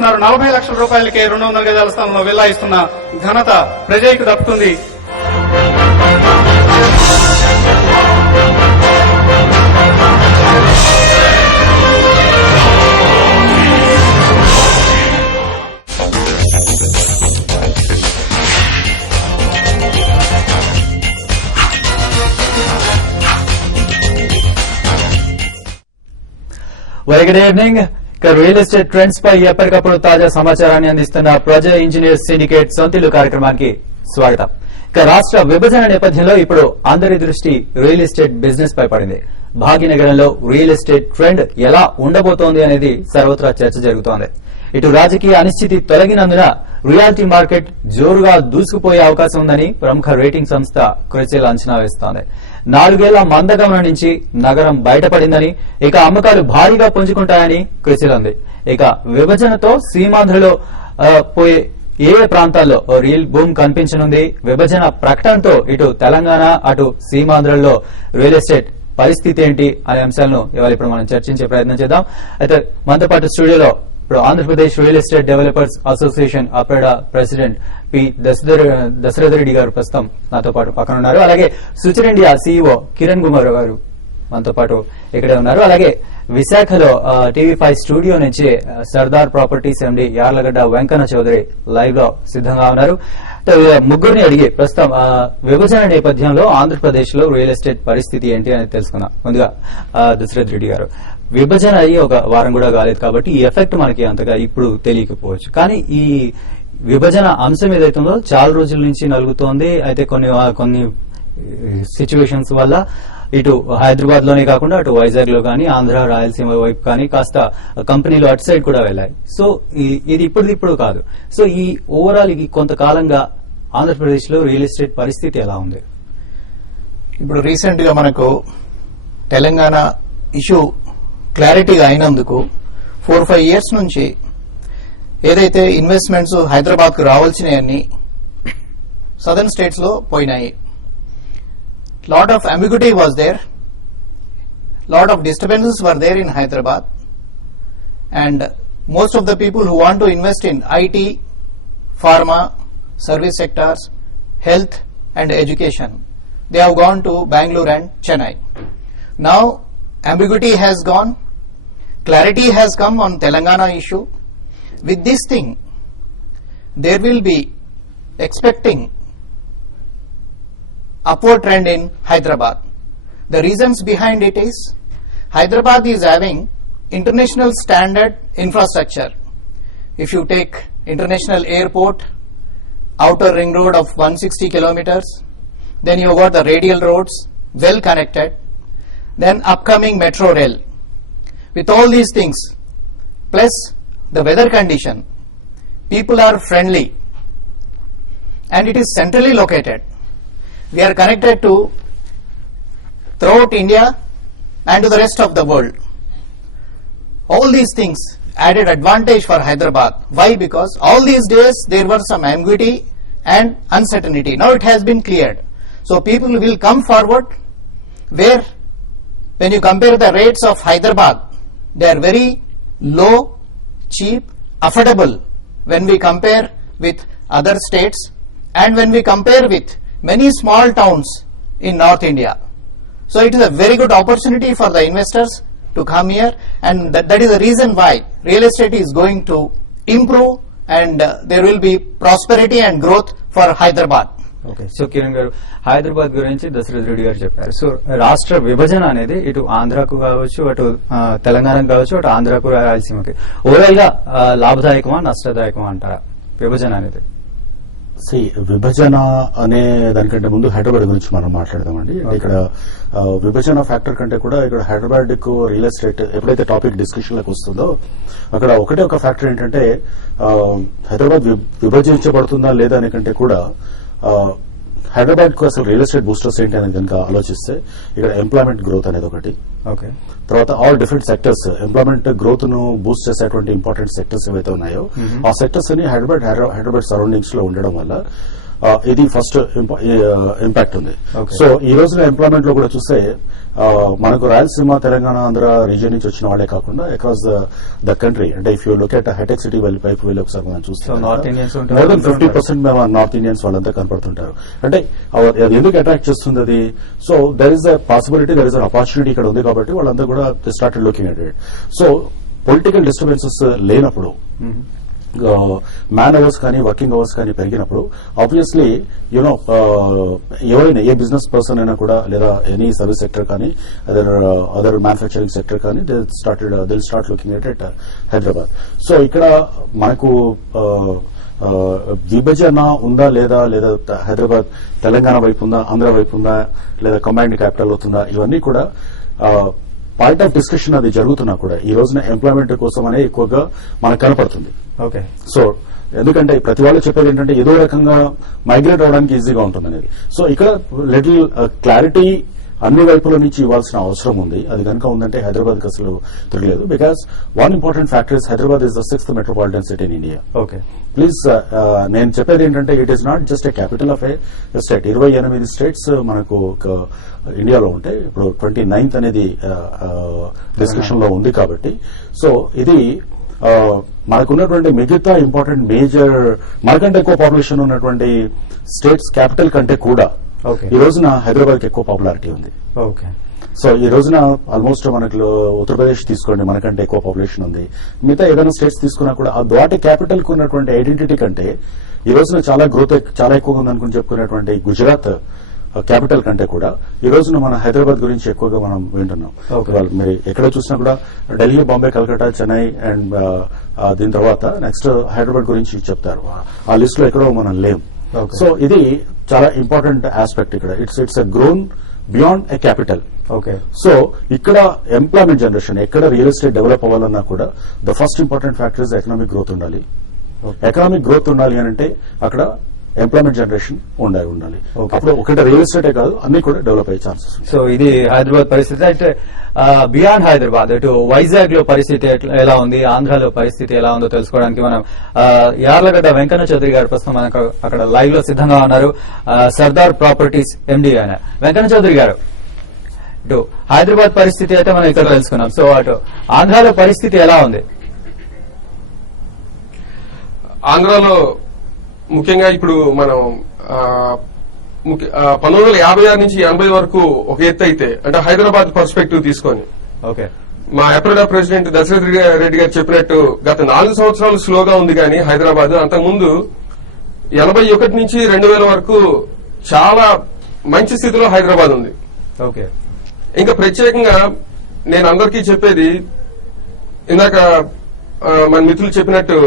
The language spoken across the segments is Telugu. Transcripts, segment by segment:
40 లక్షల రూపాయలకే 200 గజాల స్థలంలో విల్లా ఇస్తున్న ఘనత ప్రజలకు దక్కుతుంది. Very good evening. Real estate trends పై ఎప్పటికప్పుడు తాజా సమాచారాన్ని అందిస్తున్న ప్రజా ఇంజనీర్స్ సిండికేట్ సొంతిల్లు కార్యక్రమానికి స్వాగతం. రాష్ట్ర విభజన నేపథ్యంలో ఇప్పుడు అందరి దృష్టి రియల్ ఎస్టేట్ బిజినెస్ పై పడింది. భాగ్యనగరంలో రియల్ ఎస్టేట్ ట్రెండ్ ఎలా ఉండబోతోంది అనేది సర్వత్రా చర్చ జరుగుతోంది. ఇటు రాజకీయ అనిశ్చితి తొలగినందున రియాలిటీ మార్కెట్ జోరుగా దూసుకుపోయే అవకాశం ఉందని ప్రముఖ రేటింగ్ సంస్థ క్రిసిల్ అంచనా వేస్తోంది. 4 ఏళ్ల మందగమనం నుంచి నగరం బయటపడిందని, ఇక అమ్మకాలు భారీగా పుంజుకుంటాయని క్రిసిల్ అంది. ఇక విభజనతో సీమాంధ్రలో పోయే ఏ ప్రాంతాల్లో రియల్ బూమ్ కనిపించనుంది, విభజన ప్రకటనతో ఇటు తెలంగాణ అటు సీమాంధ్రలో రియల్ ఎస్టేట్ పరిస్థితి ఏంటి అనే అంశాలను ఇవాళ ఇప్పుడు మనం చర్చించే ప్రయత్నం చేద్దాం. అయితే మనతో పాటు స్టూడియోలో ఇప్పుడు Andhra Pradesh real estate developers association అప్రెడా president P Dasharatha Reddy గారు ప్రస్తుతం నాతో పాటు పక్కన ఉన్నారు. అలాగే సుచర్ ఇండియా సీఈఓ కిరణ్ కుమార్ గారు మనతో పాటు ఇక్కడే ఉన్నారు. అలాగే విశాఖలో టీవీ5 స్టూడియో నుంచి సర్దార్ ప్రాపర్టీస్ ఎండి యార్లగడ్డ వెంకన్న చౌదరి లైవ్ లో సిద్ధంగా ఉన్నారు. ముగ్గురిని అడిగి ప్రస్తుతం విభజన నేపథ్యంలో ఆంధ్రప్రదేశ్ లో రియల్ ఎస్టేట్ పరిస్థితి ఏంటి అనేది తెలుసుకుందాం. ముందుగా దశరథ రెడ్డి గారు, విభజన అయ్యి ఒక వారం కూడా కాలేదు కాబట్టి ఈ ఎఫెక్ట్ మనకి అంతగా ఇప్పుడు తెలియకపోవచ్చు. కానీ ఈ విభజన అంశం ఏదైతుందో చాలా రోజుల నుంచి నలుగుతోంది. అయితే కొన్ని సిచ్యువేషన్స్ వల్ల ఇటు హైదరాబాద్ లోనే కాకుండా అటు వైజాగ్ లో కానీ ఆంధ్ర రాయలసీమ వైపు కానీ కాస్త కంపెనీలు అటు సైడ్ కూడా వెళ్ళాయి. సో ఇది ఇప్పుడు కాదు. సో ఈ ఓవరాల్ కొంతకాలంగా ఆంధ్రప్రదేశ్ లో రియల్ ఎస్టేట్ పరిస్థితి ఎలా ఉంది? ఇప్పుడు రీసెంట్ గా మనకు తెలంగాణ ఇష్యూ క్లారిటీగా అయినందుకు 4-5 ఇయర్స్ నుంచి ఏదైతే ఇన్వెస్ట్మెంట్స్ హైదరాబాద్ కు రావాల్సినవన్నీ సదర్న్ స్టేట్స్ లో పోయినాయి. Lot of ambiguity was there, lot of disturbances were there in Hyderabad, and most of the people who want to invest in IT, pharma, service sectors, health and education, they have gone to Bangalore and Chennai. Now ambiguity has gone, clarity has come on Telangana issue. With this thing there will be expecting upward trend in Hyderabad. The reasons behind it is Hyderabad is having international standard infrastructure. If you take international airport, outer ring road of 160 kilometers, then you got the radial roads well connected, then upcoming metro rail. With all these things plus the weather condition, people are friendly and it is centrally located. We are connected to throughout India and to the rest of the world. All these things added advantage for Hyderabad. Why? Because all these days there was some ambiguity and uncertainty. Now it has been cleared. So people will come forward where when you compare the rates of Hyderabad, they are very low, cheap, affordable when we compare with other states and when we compare with many small towns in North India. So it is a very good opportunity for the investors to come here, and that is the reason why real estate is going to improve and there will be prosperity and growth for Hyderabad. Okay, so Kiran గారు, హైదరాబాద్ గురించి దశరథ రెడ్డి గారు చెప్పారు. సో రాష్ట్ర విభజన అనేది ఇటు ఆంధ్రాకు కావచ్చు, అటు తెలంగాణకు కావచ్చు, అటు ఆంధ్రాకు రాయలసీమకి ఓవరాల్ గా లాభదాయకమా నష్టదాయకమా అంటారా విభజన అనేది? విభజన అనే దానికంటే ముందు హైదరాబాద్ గురించి మనం మాట్లాడదామండి. ఇక్కడ విభజన ఫ్యాక్టర్ కంటే కూడా ఇక్కడ హైదరాబాద్ కు రియల్ ఎస్టేట్ ఎప్పుడైతే టాపిక్ డిస్కషన్ లకు వస్తుందో అక్కడ ఒకటే ఒక ఫ్యాక్టర్ ఏంటంటే హైదరాబాద్ విభజించబడుతుందా లేదా అనే కంటే కూడా హైదరాబాద్ కు అసలు రియల్ ఎస్టేట్ బూస్టర్స్ ఏంటి అనేది కనుక ఆలోచిస్తే ఇక్కడ ఎంప్లాయ్మెంట్ గ్రోత్ అనేది ఒకటి. ఓకే, తర్వాత all different sectors employment growth ను బూస్ట్ చేసేటువంటి ఇంపార్టెంట్ సెక్టర్స్ ఏవైతే ఉన్నాయో ఆ సెక్టర్స్ అని హైదరాబాద్ సరౌండింగ్స్ లో ఉండడం వల్ల ఇది ఫస్ట్ ఇంపాక్ట్ ఉంది. సో ఈ రోజున ఎంప్లాయ్మెంట్ లో కూడా చూస్తే మనకు రాయలసీమ, తెలంగాణ, ఆంధ్ర రీజియన్ నుంచి వచ్చిన వాళ్ళే కాకుండా అక్రాస్ ద కంట్రీ, అంటే ఇఫ్ యూ లుక్ ఎట్ హైటెక్ సిటీ వైపు వెళ్ళి ఒకసారి మనం చూస్తే మోర్ దెన్ 50% మేము నార్త్ ఇండియన్స్ వాళ్ళంతా కనపడుతుంటారు. అంటే అది ఎందుకు అట్రాక్ట్ చేస్తుంది అది? So there is a possibility, there is an opportunity ఇక్కడ ఉంది కాబట్టి వాళ్ళంతా కూడా started looking at it. So political disturbances లేనప్పుడు, మ్యాన్ అవర్స్ కానీ వర్కింగ్ అవర్స్ కానీ పెరిగినప్పుడు ఆబ్వియస్లీ యూనో ఎవరైనా ఏ బిజినెస్ పర్సన్ అయినా కూడా లేదా ఎనీ సర్వీస్ సెక్టర్ కానీ అదర్ మ్యానుఫ్యాక్చరింగ్ సెక్టర్ కానీ they'll start looking at Hyderabad. So ఇక్కడ మనకు విభజన ఉందా లేదా హైదరాబాద్ తెలంగాణ వైపు ఉందా, ఆంధ్ర వైపు ఉందా, లేదా కంబైన్డ్ క్యాపిటల్ అవుతుందా, ఇవన్నీ కూడా పాయింట్ ఆఫ్ డిస్కషన్ అది జరుగుతున్నా కూడా ఈ రోజున ఎంప్లాయ్మెంట్ కోసం అనే ఎక్కువగా మనకు కనపడుతుంది. ఓకే. సో ఎందుకంటే ప్రతి వాళ్ళు చెప్పేది ఏంటంటే ఏదో రకంగా మైగ్రేట్ అవడానికి ఈజీగా ఉంటుంది అనేది. సో ఇక్కడ లిటిల్ క్లారిటీ అన్ని వైపుల నుంచి ఇవ్వాల్సిన అవసరం ఉంది. అది కనుక ఉందంటే హైదరాబాద్ కి అసలు తిరగలేదు. Because one important factor is Hyderabad is the 6th metropolitan city in India. Okay. Please నేను చెప్పేది ఏంటంటే it is not just a capital of A state. 28 states మనకు ఇండియాలో ఉంటాయి. ఇప్పుడు 29th అనేది డిస్కషన్ లో ఉంది కాబట్టి సో ఇది మనకున్నటువంటి మిగతా ఇంపార్టెంట్ మేజర్ మనకంటే ఎక్కువ పాపులేషన్ ఉన్నటువంటి స్టేట్స్ క్యాపిటల్ కంటే కూడా ఈ రోజున హైదరాబాద్ కి ఎక్కువ పాపులారిటీ ఉంది. ఓకే. సో ఈ రోజున ఆల్మోస్ట్ మనకు ఉత్తరప్రదేశ్ తీసుకోండి, మనకంటే ఎక్కువ పాపులేషన్ ఉంది. మిగతా ఏదైనా స్టేట్స్ తీసుకున్నా కూడా ఆ వాటి క్యాపిటల్ కు ఉన్నటువంటి ఐడెంటిటీ కంటే ఈ రోజున చాలా గ్రోత్ చాలా ఎక్కువగా ఉందనుకుని చెప్పుకునేటువంటి గుజరాత్ క్యాపిటల్ కంటే కూడా ఈ రోజున మన హైదరాబాద్ గురించి ఎక్కువగా మనం వింటున్నాం. మీరు ఎక్కడ చూసినా కూడా ఢిల్లీ, బాంబే, కలకత్తా, చెన్నై అండ్ దీని తర్వాత నెక్స్ట్ హైదరాబాద్ గురించి చెప్తారు. ఆ లిస్ట్ లో ఎక్కడో మనం లేం. సో ఇది చాలా ఇంపార్టెంట్ ఆస్పెక్ట్ ఇక్కడ. It's a grown beyond a capital. Okay. So ఇక్కడ ఎంప్లాయ్మెంట్ జనరేషన్, ఎక్కడ రియల్ ఎస్టేట్ డెవలప్ అవ్వాలన్నా కూడా the first important factor is economic growth ఉండాలి. ఎకనామిక్ గ్రోత్ ఉండాలి అంటే అక్కడ ఎంప్లాయ్మెంట్ జనరేషన్ ఉండాలి. అప్పుడు ఒకటి రియల్ ఎస్టేటే కాదు, అన్ని కూడా డెవలప్ అయ్యే ఛాన్సెస్. సో ఇది హైదరాబాద్ పరిస్థితి. అంటే బియాండ్ హైదరాబాద్ ఇటు వైజాగ్ లో పరిస్థితి ఎలా ఉంది, ఆంధ్రాలో పరిస్థితి ఎలా ఉందో తెలుసుకోవడానికి మనం యార్లగడ్డ వెంకన్న చౌదరి గారు ప్రస్తుతం మనకు అక్కడ లైవ్ లో సిద్ధంగా ఉన్నారు. సర్దార్ ప్రాపర్టీస్ ఎండి ఆయన వెంకన్న చౌదరి గారు, ఇటు హైదరాబాద్ పరిస్థితి అయితే మనం ఇక్కడ తెలుసుకున్నాం. సో అటు ఆంధ్రాలో పరిస్థితి ఎలా ఉంది? ఆంధ్రాలో ముఖ్యంగా ఇప్పుడు మనం 1956 నుంచి 80 వరకు ఒక ఎత్తు అయితే, అంటే హైదరాబాద్ పర్స్పెక్టివ్ తీసుకొని ఓకే, మా ఎప్పుడైనా ప్రెసిడెంట్ దశరథ్ రెడ్డి గారు చెప్పినట్టు గత 4 సంవత్సరాలు స్లోగా ఉంది కానీ హైదరాబాద్ అంతకుముందు 81 నుంచి 2000 వరకు చాలా మంచి స్థితిలో హైదరాబాద్ ఉంది. ఓకే. ఇంకా ప్రత్యేకంగా నేను అందరికీ చెప్పేది, ఇందాక మన మిత్రులు చెప్పినట్టు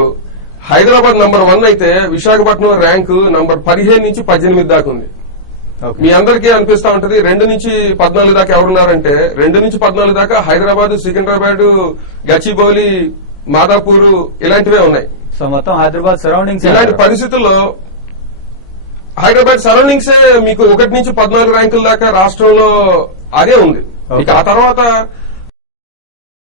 హైదరాబాద్ నంబర్ 1 అయితే విశాఖపట్నం ర్యాంకు నంబర్ 15 నుంచి 18 దాకా ఉంది. మీ అందరికీ అనిపిస్తా ఉంటది 2 నుంచి 14 దాకా ఎవరున్నారంటే 2 నుంచి 14 దాకా హైదరాబాద్, సికింద్రాబాద్, గచ్చిబౌలి, మాదాపూర్ ఇలాంటివే ఉన్నాయి. సో మొత్తం హైదరాబాద్ సరౌండింగ్స్. ఇలాంటి పరిస్థితుల్లో హైదరాబాద్ సరౌండింగ్సే మీకు 1 నుంచి 14 ర్యాంకుల దాకా రాష్ట్రంలో అదే ఉంది. ఇక ఆ తర్వాత